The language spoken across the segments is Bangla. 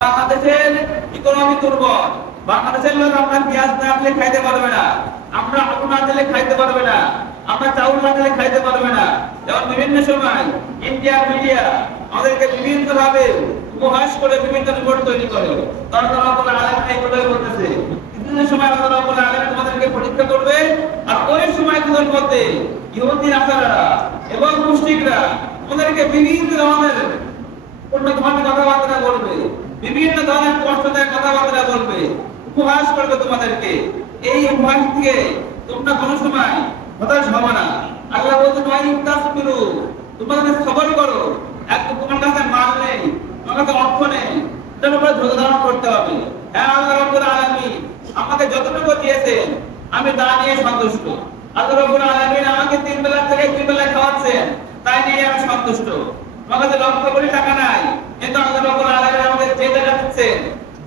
বাংলাদেশের ইকোনমি দুর্বল। বাংলাদেশের লোক আমরা পেঁয়াজ না দিলে খাইতে পারবে না, আমরা আলু না দিলে খাইতে পারবে না, আমরা চাউল না দিলে খাইতে পারবে না। যেমন বিভিন্ন সময় ইন্ডিয়া মিডিয়া আমাদেরকে বিভিন্ন ভাবে উপহাস করে বিভিন্ন রিপোর্ট তৈরি করে। তারা আলেম এইগুলোই বলতেছে বিভিন্ন সময় আল্লাহ রাব্বুল আলামিন তোমাদেরকে পরীক্ষা করবে। আর ওই সময়গুলোর মধ্যে ইহুদি নাসারারা এবং মুশরিকরা তোমাদেরকে বিভিন্ন ধরনের কথাবার্তা বলবে, বিভিন্ন ধরনের কষ্টদায়ক কথাবার্তা বলবে, উপহাস করবে তোমাদেরকে। এই উপহাস থেকে তোমরা কোনো সময় হতাশ হবে না। আল্লাহ বলতে তোমরা যদি সবর করো, একটু তোমার কাছে মাল নেই, তোমার কাছে অর্থ নেই, এটার উপরে ধৈর্য ধারণ করতে হবে। হ্যাঁ, আল্লাহ রাব্বুল আলামিন আমাকে যতটুকু দিয়েছেন আমি তা নিয়ে সন্তুষ্ট। আল্লাহ রাব্বুল আলামিন আমাকে 3 বেলা থেকে 2 বেলা খাওয়াচ্ছেন, তাই নিয়ে আমি সন্তুষ্ট। আমার কাছে লক্ষ কোটি টাকা নাই, কিন্তু আল্লাহ রাব্বুল আলামিন আমাকে যে টাকা দিচ্ছেন,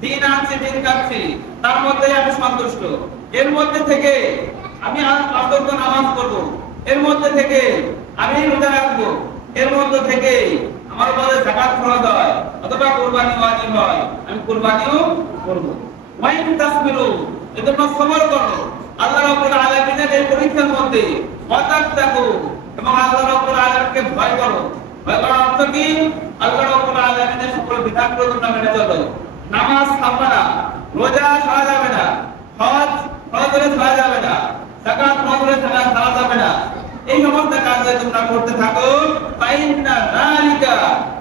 দিন আনছি দিন কাটছি, তার মধ্যেই আমি সন্তুষ্ট। এর মধ্যে থেকে আমি আর 5 ওয়াক্ত নামাজ পড়ব, এর মধ্যে থেকে আমি রোজা রাখবো, এর মধ্যে থেকে আমার উপরে যাকাত ফরজ হয় অথবা কুরবানি ওয়াজিব হয়, আমি কুরবানিও করব। ওয়াইন তাসবিরু, এজন্য সবর করো আল্লাহ রাব্বুল আলামিনের এই পরীক্ষার মধ্যে। ওয়াতাত্তাকু, এবং আল্লাহ রাব্বুল আলামিনকে ভয় করো। ভয় করার অর্থ কি? আল্লাহ রাব্বুল আলামিনের সকল বিধানগুলো তোমরা মেনে চলো। নামাজ ছাড়বে না, রোজা ছাড়া যাবে না, হজ ফরজ ছাড়া যাবে না, যাকাত ফরজ ছাড়া যাবে না। এই সমস্ত কাজ তোমরা করতে থাকো। ফাইন্না যালিকা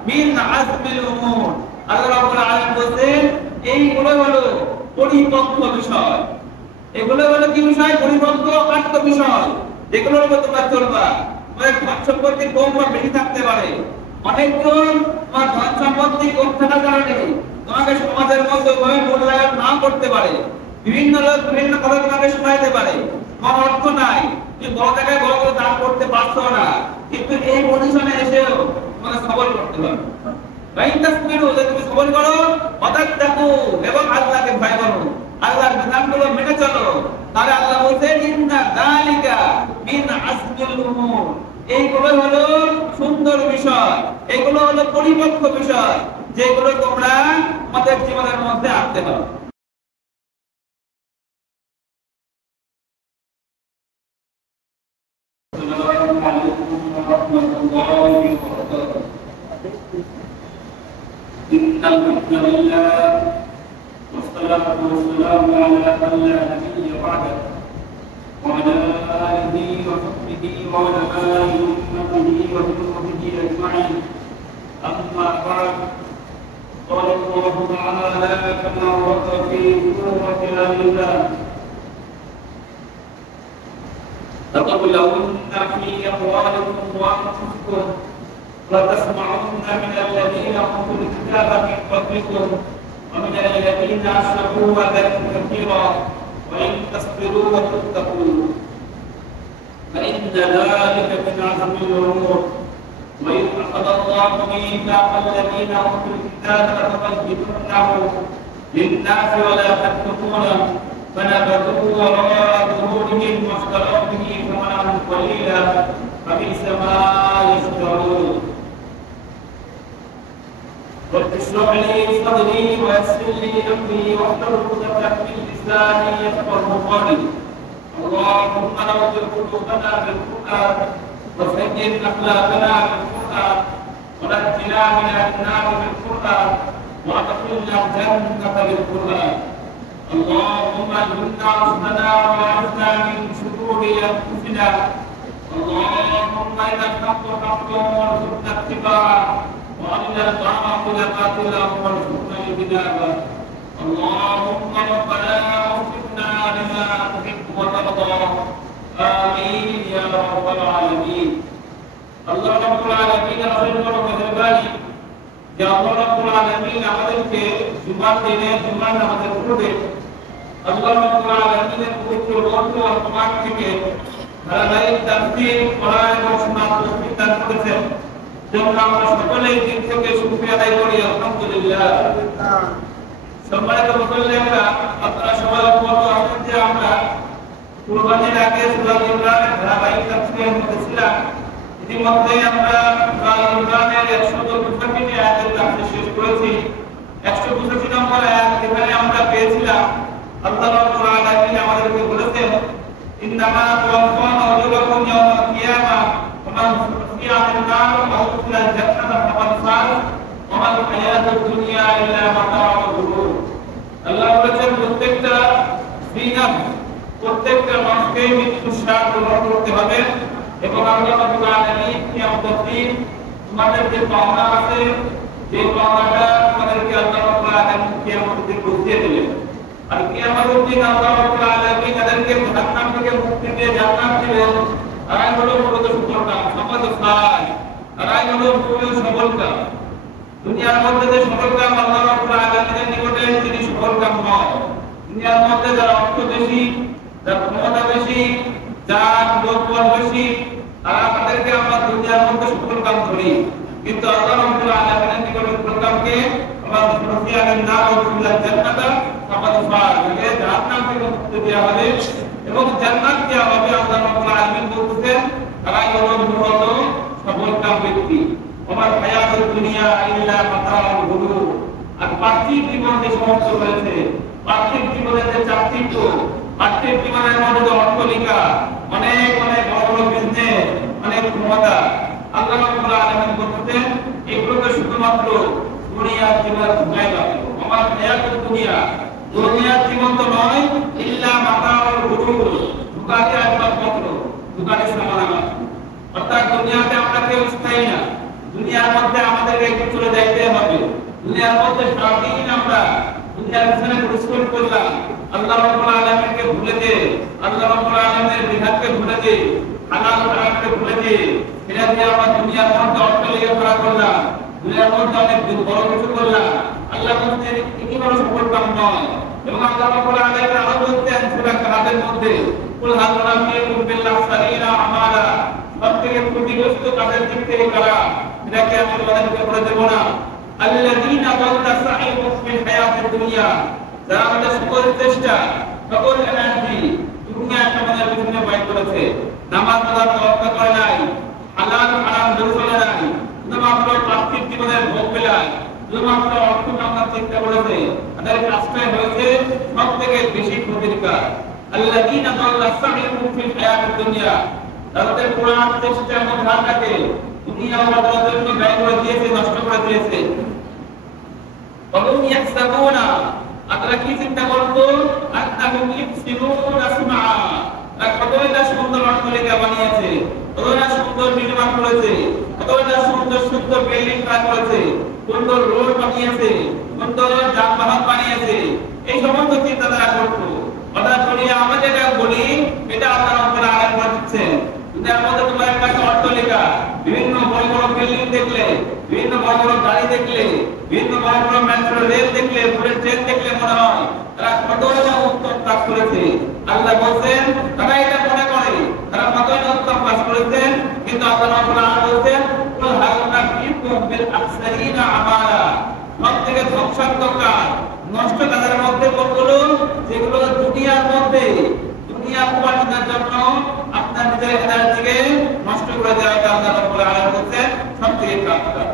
মিন আযমিল উমুর, আল্লাহ রাব্বুল আলামিন বলেন এইগুলো হলো পরিপক্ক বিষয়। এগুলো হলো কি বিষয়? পরিপক্ক আত্ম বিষয়, যেগুলোর উপর তোমরা চলবা। তোমার ধন সম্পত্তি কম বা বেশি থাকতে পারে, অনেকজন তোমার ধন সম্পত্তি কম থাকার কারণে তোমাকে সমাজের মধ্যে ওইভাবে মূল্যায়ন না করতে পারে। বিভিন্ন লোক বিভিন্ন কথা তোমাকে শোনাইতে পারে। তোমার অর্থ নাই, তুমি বড় জায়গায় বড় করে দান করতে পারছো না, কিন্তু এই পজিশনে এসেও তোমাকে সবল করতে হবে। তুমি সবল করো, ওয়াতাত্তাকু, এবং আল্লাহকে ভয় করো, আল্লাহর বিধানগুলো মেনে চলো। তাহলে আল্লাহ বলছেন ইন্না যালিকা মিন আযমিল উমুর, এইগুলো হলো সুন্দর বিষয়, এগুলো হলো পরিপক্ক বিষয়, যেগুলো তোমরা তোমাদের জীবনের মধ্যে আনতে হবে। إن الحمد لله والصلاة والسلام على من لا نبي بعده وعلى آله وصحبه وعلماء أمته وذريته أجمعين. أما بعد، قال الله تعالى كما ورد في سورة آل عمران: لتبلون في أموالكم وأنفسكم وتسمعن من الذين أوتوا الكتاب من قبلكم ومن الذين أشركوا أذى كثيرا وإن تصبروا وتتقوا فإن ذلك من عزم الأمور. وإذ أخذ الله ميثاق الذين أوتوا الكتاب لتبيننه للناس ولا تكتمونه فنبذوه وراء ظهورهم واشتروا به ثمنا قليلا فبئس ما يشترون. رب اشرح لي صدري ويسر لي امري واحلل عقدة من لساني يفقهوا قولي. اللهم نور قلوبنا بالقرآن وزين اخلاقنا بالقرآن ونجنا من النار بالقرآن وادخلنا الجنة بالقرآن. اللهم اجعلنا رشدنا واعذنا من شرور انفسنا. اللهم إن الحق حق وارزقنا اتباعه وأن الباطل باطلا وارزقنا اجتنابه. اللهم ربنا وفقنا لما تحب وترضى. آمين يا رب العالمين. الله رب العالمين رحمه ومهرباني যে আল্লাহ রাব্বুল আলামিন আমাদেরকে জুমার দিনে জুমার নামাজের পূর্বে আল্লাহ রাব্বুল আলামিনের পবিত্র গ্রন্থ আর কোরআন থেকে ধারাবাহিক তাফসীর পড়া এবং শোনার তৌফিক দান করেছেন, যেমন আমরা সকলেই দিন থেকে শুকরিয়া আদায় করি আলহামদুলিল্লাহ। সম্মানিত মুসল্লিরা, আপনারা সবাই অবগত আছেন যে আমরা কুরবানির আগে সূরা ইমরানের ধারাবাহিক তাফসীরের মধ্যে ছিলাম। ইতিমধ্যে আমরা সূরা ইমরানের 164 আয়াতের তাফসীর শেষ করেছি। 185 নম্বর আয়াত, এখানে আমরা পেয়েছিলাম আল্লাহ রাব্বুল আলামিন আমাদেরকে বলেছেন, ইন্নামা তুওয়াফাউনা উজুরাকুম ইয়াওমাল কিয়ামাহ ওয়া মান যুহজিহা আনিন নার ওয়া উদখিলাল জান্নাতা ফাকাদ ফাজ ওয়া মাল হায়াতুদ দুনিয়া ইল্লা মাতাউল গুরুর। আল্লাহ বলেছেন প্রত্যেকটা জিনাত, প্রত্যেকটা মানুষকে মৃত্যুর স্বাদ গ্রহণ করতে হবে এবং আল্লাহ রাব্বুল আলামিন কিয়ামতের দিন তোমাদের যে পাওনা আছে, যে পাওনাটা তোমাদেরকে আল্লাহ রাব্বুল আলামিন কিয়ামতের দিন বুঝিয়ে দেবেন। আর কিয়ামতের দিন আল্লাহ রাব্বুল আলামিন তাদেরকে জাহান্নাম থেকে মুক্তি দিয়ে জান্নাত দিবেন। তারাই হলো মূলত সফলকাম, সমাজ ফাজ, তারাই হলো মূল সফলকাম। দুনিয়ার মধ্যে যে সফলকাম আল্লাহ রাব্বুল আলামিনের নিকটে তিনি সফলকাম নয়। দুনিয়ার মধ্যে যারা অর্থ বেশি, যার ক্ষমতা বেশি, যার লোকবল বেশি, তাদেরকে আমরা দুনিয়ার মধ্যে সফলকাম ধরি, কিন্তু আল্লাহ রাব্বুল আলামিনের নিকটে সফলকামকে আমরা যুহজিহা আনিন নার ওয়া উদখিলাল জান্নাতা ফাকাদ ফাজ, জাহান্নাম থেকে মুক্তি দেওয়া হবে এবং জান্নাত দেওয়া হবে। আল্লাহ রাব্বুল আলামিন বলতেছেন তারাই হলো মূলত সফলকাম ব্যক্তি। আমার হায়াতুদ দুনিয়া ইল্লা মাতাউল গুরুর। আর পার্থিব জীবন যে সমস্ত রয়েছে, পার্থিব জীবনের যে চাকচিক্য, পার্থিব জীবনের মধ্যে যে অর্থলিকা, অনেক অনেক বড় বড় বিজনেস, অনেক ক্ষমতা, আল্লাহ রাব্বুল আলামিন বলতেছেন এগুলোকে শুধুমাত্র দুনিয়ার জীবন ধোঁকায় পাবে। আমার হায়াতুদ দুনিয়া, দুনিয়ার জীবন তো নয়, ইল্লা মাতাউল গুরুর, ধোঁকাতে আসবাবপত্র, ধোঁকাতে সামানা মাত্র। অর্থাৎ দুনিয়াতে আমরা কেউ স্থায়ী না, দুনিয়ার মধ্যে আমাদেরকে একটু চলে যাইতে হবে। দুনিয়ার মধ্যে সারাদিন আমরা দুনিয়ার পিছনে পরিশ্রম করলাম, আল্লাহ রাব্বুল আলামিনকে ভুলে যে, আল্লাহ রাব্বুল আলামিনের বিধানকে ভুলে যে, হালাল হারামকে ভুলে যে, এটা দিয়ে আমরা দুনিয়ার মধ্যে অর্থলিকা করা করলাম, দুনিয়ার মধ্যে অনেক বড় কিছু করলাম। আল্লাহ বলছেন কি বড় সফলকাম নয়। এবং আল্লাহ রাব্বুল আলামিন আরো বলতেন সূরা কাহাফের মধ্যে, কুল হাল নাবিয়ুকুম বিল আখসারিনা আমালা, সবথেকে ক্ষতিগ্রস্ত কাদের দিক থেকে কারা, এটাকে আমি তোমাদেরকে বলে দেব না। আল্লাযীনা দাল্লা সাইয়ুহুম ফিল হায়াতিদ দুনিয়া, যারা আমাদের সকল চেষ্টা, সকল এনার্জি দুনিয়ার সামনে পিছনে ব্যয় করেছে, নামাজ পড়ার তওয়াক্কা করে নাই, হালাল হারাম ধরে চলে নাই, শুধুমাত্র পার্থিব জীবনের ভোগ পেলায়, শুধুমাত্র অর্থ কামানোর চেষ্টা করেছে, তাদের কাজটাই হয়েছে সব থেকে বেশি ক্ষতির কাজ। আল্লাযীনা দাল্লা সাইয়ুহুম ফিল হায়াতিদ দুনিয়া, তাদের পুরান চেষ্টা এবং ধারটাকে দুনিয়া আল্লাহর জন্য ব্যয় করে দিয়েছে, নষ্ট করে দিয়েছে। ওয়াহুম ইয়াহসাবুনা, আপনারা কি চিন্তা করতো, আন্নাহুম ইহসিনুনা সুনআ, তারা কতটা সুন্দর অট্টালিকা বানিয়েছে, কতটা সুন্দর নির্মাণ করেছে, কতটা সুন্দর সুন্দর বিল্ডিং করেছে, সুন্দর রোড বানিয়েছে, সুন্দর যানবাহন বানিয়েছে, এই সমস্ত চিন্তা তারা করতো। অর্থাৎ দুনিয়া আমরা যেটা বলি এটা আল্লাহ রাব্বুল আলামিন দিচ্ছেন। দুনিয়ার মধ্যে তোমার কাছে অট্টালিকা, বিভিন্ন বড় বড় বিল্ডিং দেখলে, বিভিন্ন বড় বড় গাড়ি দেখলে, বিভিন্ন বড় বড় মেট্রো রেল দেখলে, বুলেট ট্রেন দেখলে মনে হয় তারা কতটা উত্তম কাজ করেছে। আল্লাহ বলছেন তারা এটা মনে করে তারা কতটা উত্তম কাজ করেছেন, কিন্তু আল্লাহ রাব্বুল আলামিন বলছেন কুল হাল নাবিয়ুকুম বিল আখসারিনা আমালা, সবথেকে ধ্বংসাত্মক কাজ, নষ্ট কাজের মধ্যে কোনগুলো, যেগুলো দুনিয়ার মধ্যে দুনিয়া উপার্জনের জন্য আপনার নিজের এনার্জিকে নষ্ট করে দেওয়াটা আল্লাহ রাব্বুল আলামিন বলছেন সবথেকে খারাপ কাজ।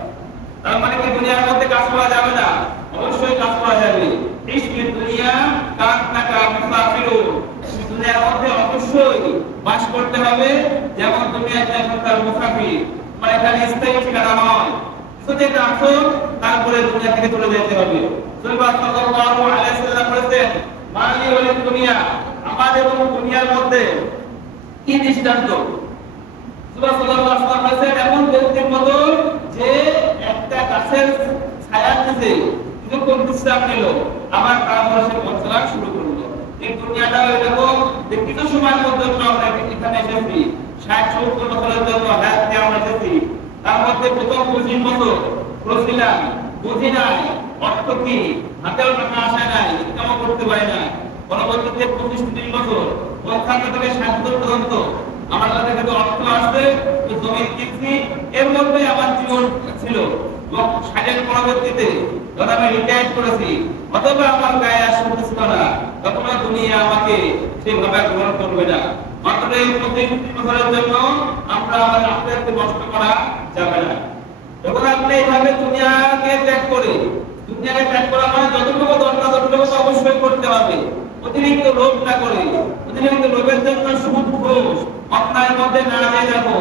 তার মানে কি দুনিয়ার মধ্যে কাজ করা যাবে না? অবশ্যই কাজ করা যাবে। ইসলিম দুনিয়া কান্নাকা মুসাফিরুন, দুনিয়ার মধ্যে অবশ্যই বাস করতে হবে যেমন দুনিয়ার এখনকার মুসাফির, মানে এখানে স্থায়ী ঠিকানা নয়, কিছুদিন আসো তারপরে দুনিয়া থেকে চলে যেতে হবে। রাসূলুল্লাহ সাল্লাল্লাহু আলাইহি ওয়াসাল্লাম বলেছেন মালি ওয়াল দুনিয়া, আমাদের এবং দুনিয়ার মধ্যে কি দৃষ্টান্ত? রাসূলুল্লাহ সাল্লাল্লাহু আলাইহি ওয়াসাল্লাম বলেছেন এমন ব্যক্তির মতো যে একটা গাছের ছায়ার নিচে কিছুক্ষণ বিশ্রাম নিল, আবার পরামর্শে পৌঁছানো শুরু করলো। এই দুনিয়াটা এরকম যে কিছু সময়ের মধ্যে আমরা এখানে এসেছি, 60-70 বছরের জন্য হায়াতে আমরা এসেছি, তার মধ্যে প্রথম 25 বছর পড়ছিলাম, বুঝি নাই অর্থ কি, হাতেও টাকা আসে নাই, ইনকাম করতে পারি না। পরবর্তীতে 25-30 বছর 55 থেকে 60 পর্যন্ত আমার কাছে কিন্তু অর্থ আসবে, জমি কিনছি, এর মধ্যে আমার জীবন ছিল। 60-এর পরবর্তীতে যখন আমি রিটায়ার করেছি, অথবা আমার গায়ে আর শক্তি ছিল না, তখন দুনিয়া আমাকে সেইভাবে গ্রহণ করবে না। মাত্র এই 25 বছরের জন্য আমরা আমাদের আখেরাতকে নষ্ট করা যাবে না। যখন আপনি এইভাবে দুনিয়াকে ত্যাগ করে দুনিয়াকে ত্যাগ করা মানে যতটুকু দরকার ততটুকু তো অবশ্যই করতে হবে। অতিরিক্ত লোভ না করে, অতিরিক্ত লোভের জন্য সুদ ঘুষ অন্যায়ের মধ্যে না যেয়ে দেখো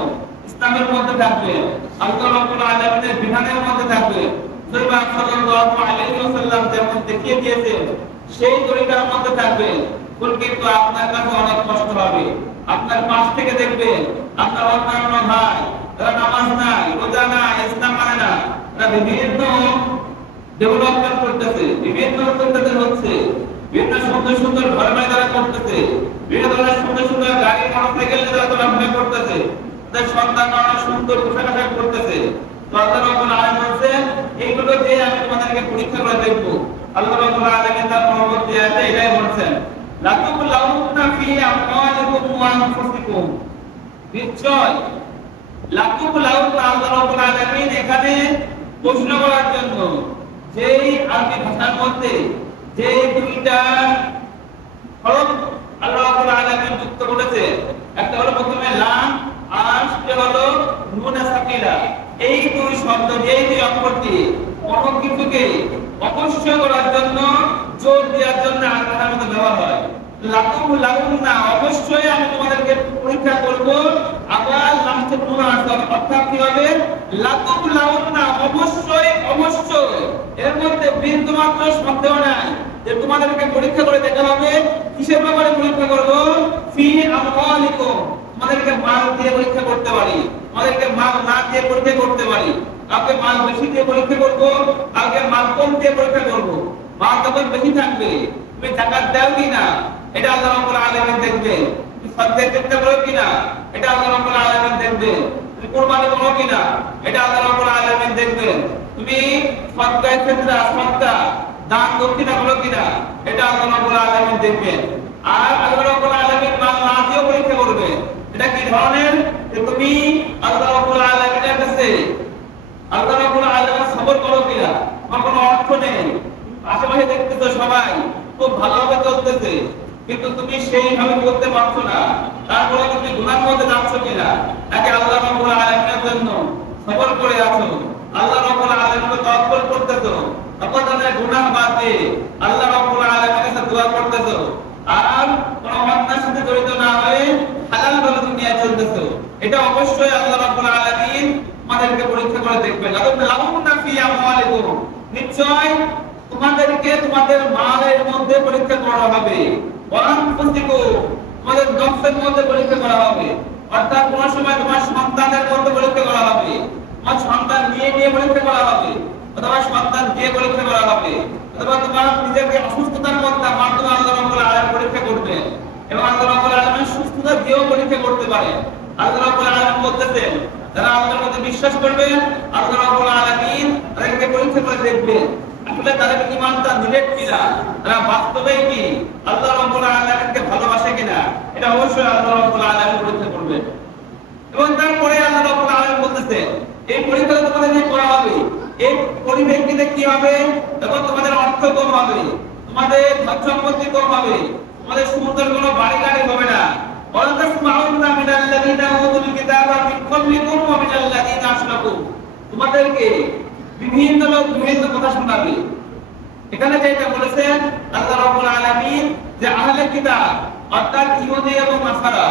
ইসলামের মধ্যে থাকবে, আল্লাহ রাব্বুল আলামিনের বিধানের মধ্যে থাকবে। নবী সাল্লাল্লাহু আলাইহি ওয়াসাল্লাম যেমন দেখিয়ে দিয়েছে সেই তরিকার মধ্যে থাকবে, কিন্তু আপনার কাছে অনেক কষ্ট হবে। আপনার পাশ থেকে দেখবে আপনার অন্যান্য ভাই তারা নামাজ নাই, রোজা নাই, ইসলাম মানে না, তারা বিভিন্ন ডেভেলপমেন্ট করতেছে, বিভিন্ন উন্নতি হচ্ছে, বিভিন্ন সুন্দর সুন্দর ঘর বাড়ি তারা করতেছে, বিভিন্ন ধরনের সুন্দর সুন্দর গাড়ি মোটরসাইকেল তারা চলাফেরা করতেছে, তাদের সন্তানরা সুন্দর পোশাক আশাক করতেছে। তো আল্লাহ রাব্বুল আলামিন বলেন এইগুলো দিয়ে আমি তোমাদেরকে পরীক্ষা করে দেখব। আল্লাহ রাব্বুল আলামিন তার পরবর্তী আয়াতে এটাই বলেছেন, লাতুবলাউনা ফি আমওয়ালিকুম ওয়া আনফুসিকুম। নিশ্চয় লাতুবলাউনা, আল্লাহ রাব্বুল আলামিন এখানে প্রশ্ন করার জন্য যেই আরবি ভাষার মধ্যে যে দুইটা হরফ আল্লাহ রাব্বুল আলামিন যুক্ত করেছে, একটা হলো প্রথমে লাম আর সেটা হলো নুন সাকিলা। এই দুই শব্দ দিয়ে দুই অক্ষর দিয়ে কোনো কিছুকে অবশ্যই করার জন্য, জোর দেওয়ার জন্য আরবির মধ্যে ব্যবহার হয়। লাতুবলাউনা, অবশ্যই আমি তোমাদেরকে পরীক্ষা করব। আবার লাস্টে নুন আসবে, অর্থাৎ কি হবে? লাতুবলাউনা, অবশ্যই অবশ্যই। এর মধ্যে বিন্দুমাত্র সন্দেহ নাই যে তোমাদেরকে পরীক্ষা করে দেখা হবে। কিসের ব্যাপারে পরীক্ষা করব? ফি আমওয়ালিকুম, তোমাদেরকে মাল দিয়ে পরীক্ষা করতে পারি, তোমাদেরকে মাল না দিয়ে পরীক্ষা করতে পারি। কাউকে মাল বেশি দিয়ে পরীক্ষা করব, কাউকে মাল কম দিয়ে পরীক্ষা করব। মাল যখন বেশি থাকবে তুমি যাকাত দাও কিনা এটা আল্লাহ রাব্বুল আলামিন দেখবে। তুমি সাদকা চেষ্টা করো কিনা এটা আল্লাহ রাব্বুল আলামিন দেখবে। তুমি কুরবানি করো কিনা এটা আল্লাহ রাব্বুল আলামিন দেখবে। তুমি সাদকায়ে ফিতরা, সাদকা দান দক্ষিণা করো কিনা এটা আল্লাহ রাব্বুল আলামিন দেখবেন। আর আল্লাহ রাব্বুল আলামিন মাল না দিয়ে পরীক্ষা করবে। এটা কি ধরনের? যে তুমি আল্লাহ রাব্বুল আলামিনের কাছে আল্লাহ রাব্বুল আলামিন সবর করো কিনা। তোমার কোনো অর্থ নেই, আশেপাশে দেখতেছো সবাই খুব ভালোভাবে চলতেছে, কিন্তু তুমি সেইভাবে করতে পারছো না, তারপরে তুমি গুনার মধ্যে যাচ্ছ কিনা, নাকি আল্লাহ রাব্বুল আলামিনের জন্য সবর করে আছো, আল্লাহ রাব্বুল আলামিনকে তাওয়াক্কুল করতেছো, আপনাদের গুনাহ বাদ দিয়ে আল্লাহ রাব্বুল আলামিনের কাছে দোয়া করতেছো, আর কোনো অন্যায়ের সাথে জড়িত না হয়ে হালাল ভাবে দুনিয়ায় চলতেছো। এটা অবশ্যই আল্লাহ রাব্বুল আলামিন আমাদেরকে পরীক্ষা করে দেখবেন। লাতুবলাউনা ফি আমওয়ালিকুম, নিশ্চয় তোমাদেরকে তোমাদের মালের মধ্যে পরীক্ষা করা হবে। ওয়া আনফুসিকুম, তোমাদের নফসের মধ্যে পরীক্ষা করা হবে। অর্থাৎ কোন সময় তোমার সন্তানের মধ্যে পরীক্ষা করা হবে, তোমার সন্তান নিয়ে পরীক্ষা করা হবে, অথবা সন্তান দিয়ে পরীক্ষা করা হবে, অথবা তোমার নিজেকে অসুস্থতার মাধ্যমে আল্লাহ রাব্বুল আলামিন পরীক্ষা করবে। এবং আল্লাহ রাব্বুল আলামিন সুস্থতা দিয়েও পরীক্ষা করতে পারে। আল্লাহ রাব্বুল আলামিন বলতেছেন যারা আল্লাহর মধ্যে বিশ্বাস করবে আল্লাহ রাব্বুল আলামিন তাদেরকে পরীক্ষা করে দেখবে আসলে তাদের ঈমানটা নিরেট কিনা, তারা বাস্তবেই কি আল্লাহ রাব্বুল আলামিনকে ভালোবাসে কিনা। এটা অবশ্যই আল্লাহ রাব্বুল আলামিন পরীক্ষা করবে। এবং তারপরে আল্লাহ রাব্বুল আলামিন বলতেছেন এই পরীক্ষা তোমাদের যে করা হবে, এই পরিপ্রেক্ষিতে কি হবে? তখন তোমাদের অর্থ কম হবে, তোমাদের ধন সম্পত্তি কম হবে, তোমাদের সুন্দর কোনো বাড়ি গাড়ি হবে না। ওয়ালাতাসমাউন্না মিনাল্লাযীনা উতুল কিতাবা মিন ক্বাবলিকুম ওয়া মিনাল্লাযীনা আশরাকু, তোমাদেরকে বিভিন্ন লোক বিভিন্ন কথা শোনাবে। এখানে যেটা বলেছেন আল্লাহ রাব্বুল আলামিন যে আহলে কিতাব অর্থাৎ ইহুদি এবং নাসারা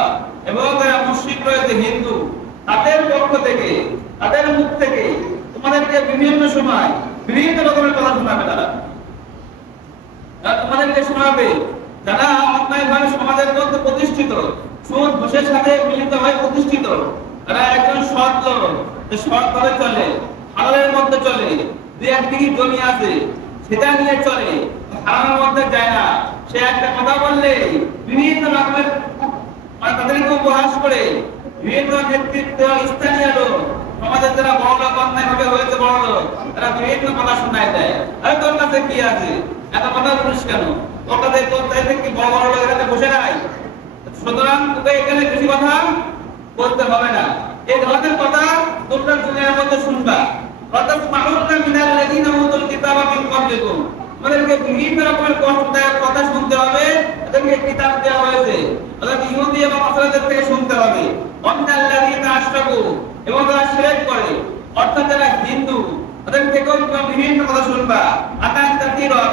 এবং যারা মুশরিক রয়েছে হিন্দু, তাদের পক্ষ থেকে তাদের মুখ থেকে তোমাদেরকে বিভিন্ন সময় বিভিন্ন রকমের কথা শোনাবে। তারা তোমাদেরকে শোনাবে যারা অন্যায়ভাবে সমাজের মধ্যে প্রতিষ্ঠিত, সুদ ঘুষের সাথে মিলিত হয়ে প্রতিষ্ঠিত, তারা একজন সৎ লোক, যে সৎভাবে চলে, হালালের মধ্যে চলে, দুই একদিকে জমি আছে সেটা নিয়ে চলে, হারামের মধ্যে যায় না। সে একটা কথা বললে বিভিন্ন রকমের তাদেরকে উপহাস করে বিভিন্ন নেতৃত্ব, স্থানীয় লোক, সমাজের যারা বড় লোক, অন্যায়ভাবে হয়েছে বড় লোক, তারা বিভিন্ন কথা শোনায় দেয়। আরে তোর কাছে কি আছে, এত কথা বলিস কেন, তোর কাছে কি বড় বড় লোক এখানে বসে নাই, সুতরাং তোকে এখানে বেশি কথা বলতে হবে না। এই ধরনের কথা তোমরা দুনিয়ার মধ্যে শুনবা। ওয়াতাসমাউন্না মিনাল্লাযীনা উতুল কিতাবা মিন ক্বাবলিকুম, তোমাদেরকে বিভিন্ন রকমের কষ্টদায়ক কথা শুনতে হবে। তাদেরকে কিতাব দেওয়া হয়েছে, অর্থাৎ ইহুদি এবং নাসারাদের থেকে শুনতে হবে। ওয়া মিনাল্লাযীনা আশরাকু, এবং যারা শিরক করে, অর্থাৎ যারা হিন্দু ওদের থেকেও বিভিন্ন কথা শুনবা,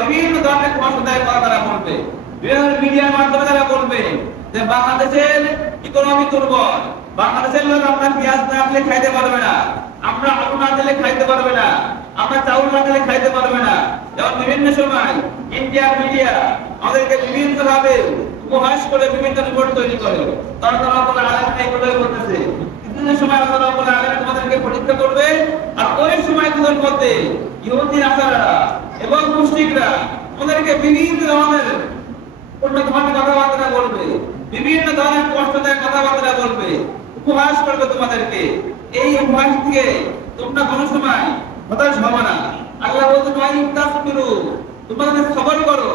বিভিন্ন ধরনের ভাষায় কথা তারা বলবে, বিভিন্ন মিডিয়ার মাধ্যমে তারা বলবে যে বাংলাদেশের ইকোনমি দুর্বল, বাংলাদেশের লোক আমরা পেঁয়াজ না দিলে খাইতে পারবে না, আমরা আলু না দিলে খাইতে পারবে না, আমরা চাউল না দিলে খাইতে পারবে না। যেমন বিভিন্ন সময় ইন্ডিয়ার মিডিয়া আমাদেরকে বিভিন্ন ভাবে উপহাস করে বিভিন্ন রিপোর্ট তৈরি করে, তারা এগুলোই বলতেছে। কিছুদিনের সময় আল্লাহ তোমাদেরকে পরীক্ষা করবে, আর ওই সময়গুলোর মধ্যে ইহুদি নাসারারা এবং মুশরিকরা তোমাদেরকে বিভিন্ন ধরনের কথাবার্তা বলবে, বিভিন্ন ধরনের কষ্টদায়ক কথাবার্তা বলবে, উপহাস করবে তোমাদেরকে। এই উপহাস থেকে তোমরা কোনো সময় হতাশ হবে না। আল্লাহ বলতে তোমরা যদি সবর করো,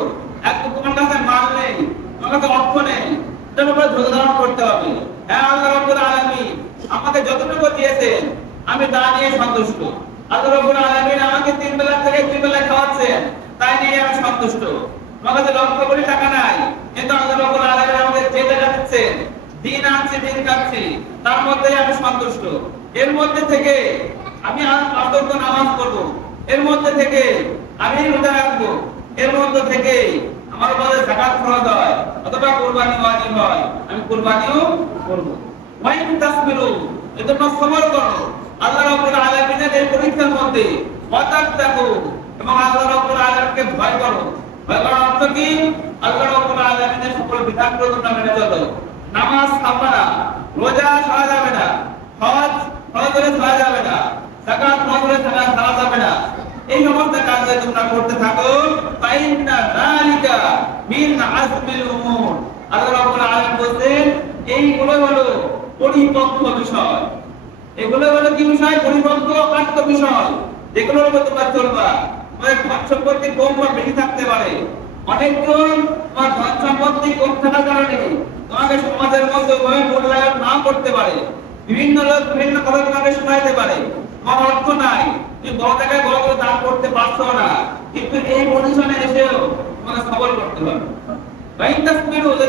একদম তোমার কাছে মাল নেই, তোমার কাছে অর্থ নেই, এটার উপরে ধৈর্য ধারণ করতে হবে। হ্যাঁ, আল্লাহ রাব্বুল আলামিন আমাকে যতটুকু দিয়েছেন আমি তা নিয়ে সন্তুষ্ট। আল্লাহ রাব্বুল আলামিন আমাকে 3 বেলা থেকে 3 বেলা খাওয়াচ্ছেন, তাই নিয়ে আমি সন্তুষ্ট। আমার কাছে লক্ষ কোটি টাকা নাই, কিন্তু আল্লাহ রাব্বুল আলামিন আমাকে যে টাকা দিচ্ছেন, দিন আনছি দিন খাচ্ছি, তার মধ্যে আমি সন্তুষ্ট। এর মধ্যে থেকে আমি পাঁচ ওয়াক্ত নামাজ পড়ব, এর মধ্যে থেকে আমি রোজা রাখবো, এর মধ্যে থেকে আমার উপরে যাকাত ফরজ হয় অথবা কুরবানি ওয়াজিব হয়, আমি কুরবানিও করব। ওয়াইন তাসবিরু, এজন্য সবর করো আল্লাহ রাব্বুল আলামিনের এই পরীক্ষার মধ্যে, ওয়াতাকু, এবং আল্লাহ রাব্বুল আলামিনকে ভয় করো। ভয় করার অর্থ কি? আল্লাহ রাব্বুল আলামিনের সকল বিধানগুলো তোমরা মেনে চলো। নামাজ ছাড়বা না, রোজা ছাড়া যাবে না, হজ ফরজ ছাড়া যাবে না, যাকাত ফরজ ছাড়া যাবে না। এই সমস্ত কাজ তোমরা করতে থাকো। ফাইন্না যালিকা মিন আযমিল উমুর, আল্লাহ রাব্বুল আলামিন বলেন এইগুলো হলো পরিপক্ক বিষয়। এগুলো হলো কি বিষয়? পরিপক্ক অকাট্য বিষয়, যেগুলোর উপর তোমরা চলবা। তোমার ধন সম্পত্তি কম বা বেশি থাকতে পারে, অনেকজন তোমার ধন সম্পত্তি কম থাকার কারণে তোমাকে সমাজের মধ্যে মূল্যায়ন না করতে পারে, বিভিন্ন লোক বিভিন্ন কথা তোমাকে শোনাইতে পারে। তোমার অর্থ নাই, তুমি বড় জায়গায় বড় করে দান করতে পারছো না, কিন্তু এই পজিশনে এসেও তোমাকে সবর করতে হবে।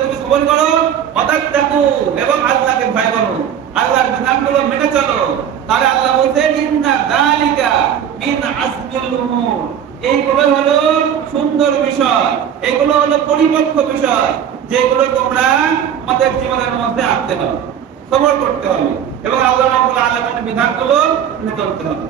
তুমি সবর করো, ওয়াতাকু, এবং আল্লাহকে ভয় করো, আল্লাহর বিধানগুলো মেনে চলো, তাহলে আল্লাহ বলেন ইন্না যালিকা মিন আযমিল উমুর, এইগুলো হলো সুন্দর বিষয়, এগুলো হলো পরিপক্ক বিষয়, যেগুলো তোমরা আমাদের জীবনের মধ্যে আনতে হবে, সবর করতে হবে এবং আল্লাহ রাব্বুল আলামিনের বিধানগুলো মেনে চলতে হবে।